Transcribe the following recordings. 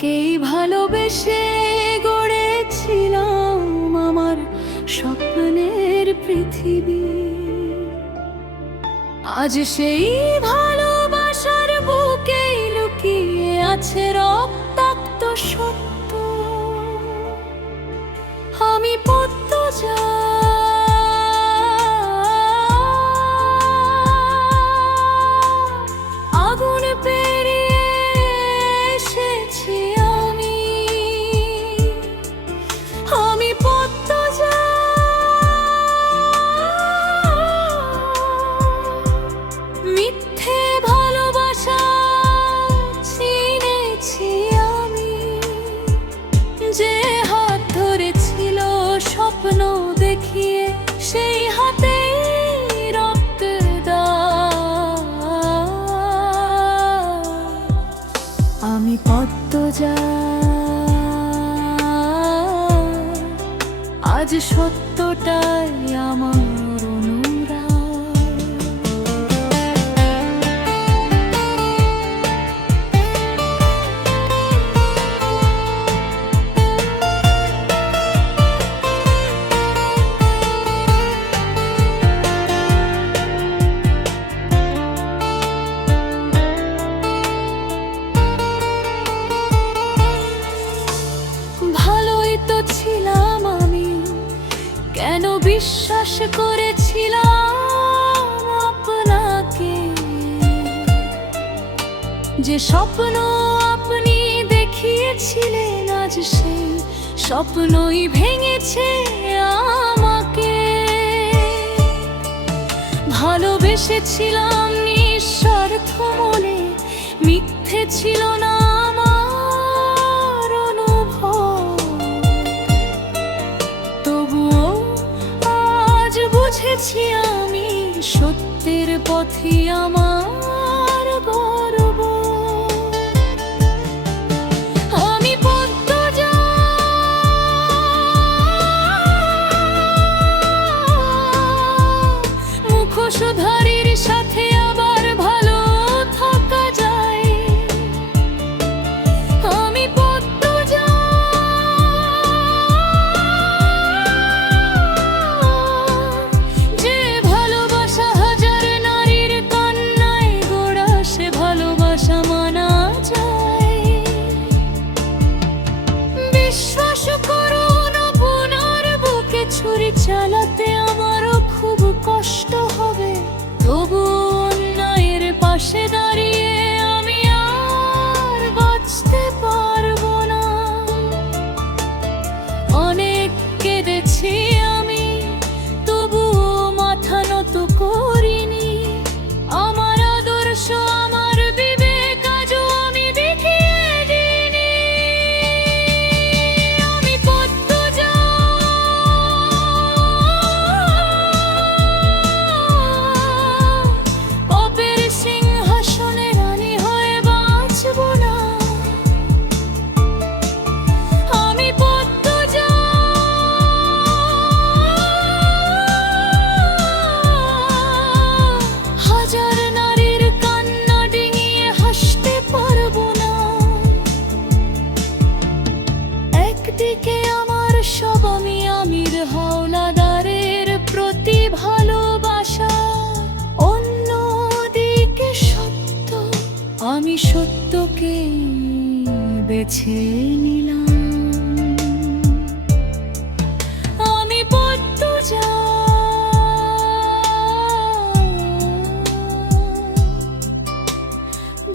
তাকেই ভালোবেসে গড়েছিলাম আমার স্বপ্নের পৃথিবী। আজ সেই ভালোবাসার বুকেই লুকিয়ে আছে রক্তাক্ত সত্য। আমি পদ্মজা, আগুন পেরিয়ে এসেছি আমি। আমি পদ্মজা, মিথ্যে ভালোবাসা চিনেছি আমি। যে হাত ধরেছিল স্বপ্ন দেখিয়ে, সেই হাতে রক্তের দাগ। আমি পদ্মজা, আজ সত্যটাই আমার অনুরাগ। ভালোই তো ছিলাম আমি, কেন বিশ্বাস করেছিলাম আপনাকে। যে স্বপ্ন আপনি দেখিয়েছিলেন, আজ সেই স্বপ্নই ভেঙেছে আমাকে। ভালোবেসেছিলাম নিঃস্বার্থ মনে, মিথ্যে ছিল না আমার অনুভব। তবুও আজ বুঝেছি আমি, সত্যের পথই আমার গর্ব। আমি পদ্মজা, মুখোশধারীর সাথে আবার ভালো থাকা যায়। আমি পদ্মজা, যে ভালোবাসা হাজার নারীর কান্নায় গোড়া, সে ভালোবাসা মানা যায়। বিশ্বাস করুন, আপনার বুকে ছুরি চালাতে আমারও খুব কষ্ট হবে। তবু অন্যায়ের পাশে দাঁড়িয়ে আমি আর বাঁচতে পারবো না। অনেক কেঁদেছি আমি, তবুও মাথা নত করিনি। আমার আদর্শ, আমার বিবেক আজও আমি দেখিয়ে দিইনি। আমি পদ্মজা, পাপের সিংহাসনে রানী হয়ে বাঁচব না। আমি পদ্মজা, হাজার নারীর কান্না ডিঙিয়ে হাসতে পারবো না। একদিকে আমার সব আমি, আমির হাওলাদারের প্রতি ভালোবাসা, অন্যদিকে সত্য। আমি সত্যকে বেছে নিলাম। আমি পদ্মজা,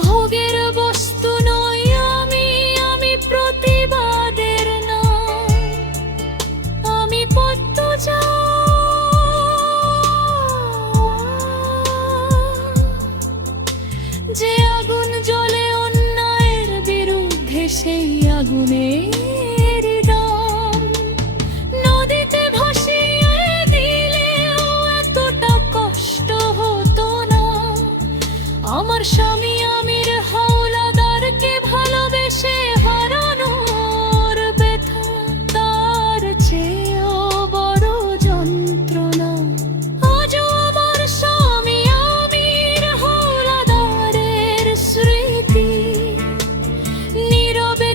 ভোগের বস্তু নই আমি, আমি প্রতিবাদের নাম। আমি পদ্মজা, যে আগুন জ্বলে অন্যায়ের বিরুদ্ধে, সেই আগুনের দাম নদীতে ভাসিয়ে দিলেও এতটা কষ্ট হতো না। আমার স্বামী আমির হাওলাদারকে ভালোবেসে হারানোর ব্যথা, তার চেয়েও বড় যন্ত্রণা। আজও আমার স্বামী আমির হাওলাদারের স্মৃতি নীরবে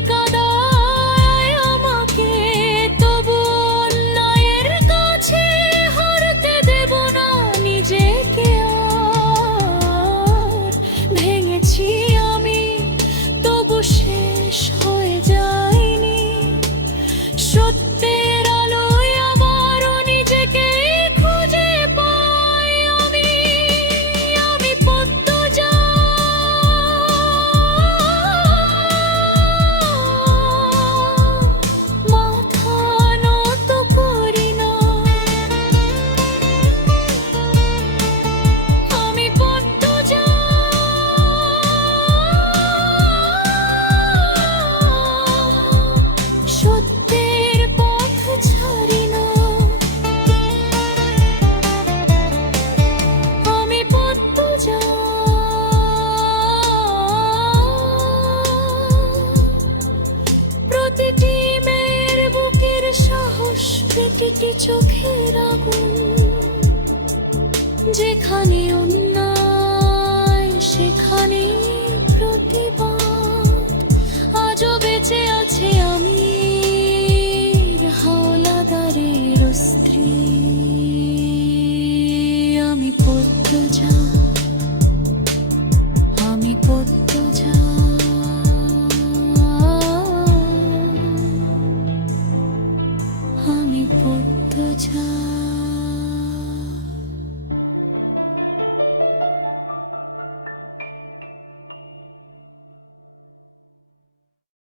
যেখানে অন্যায় সেখানেই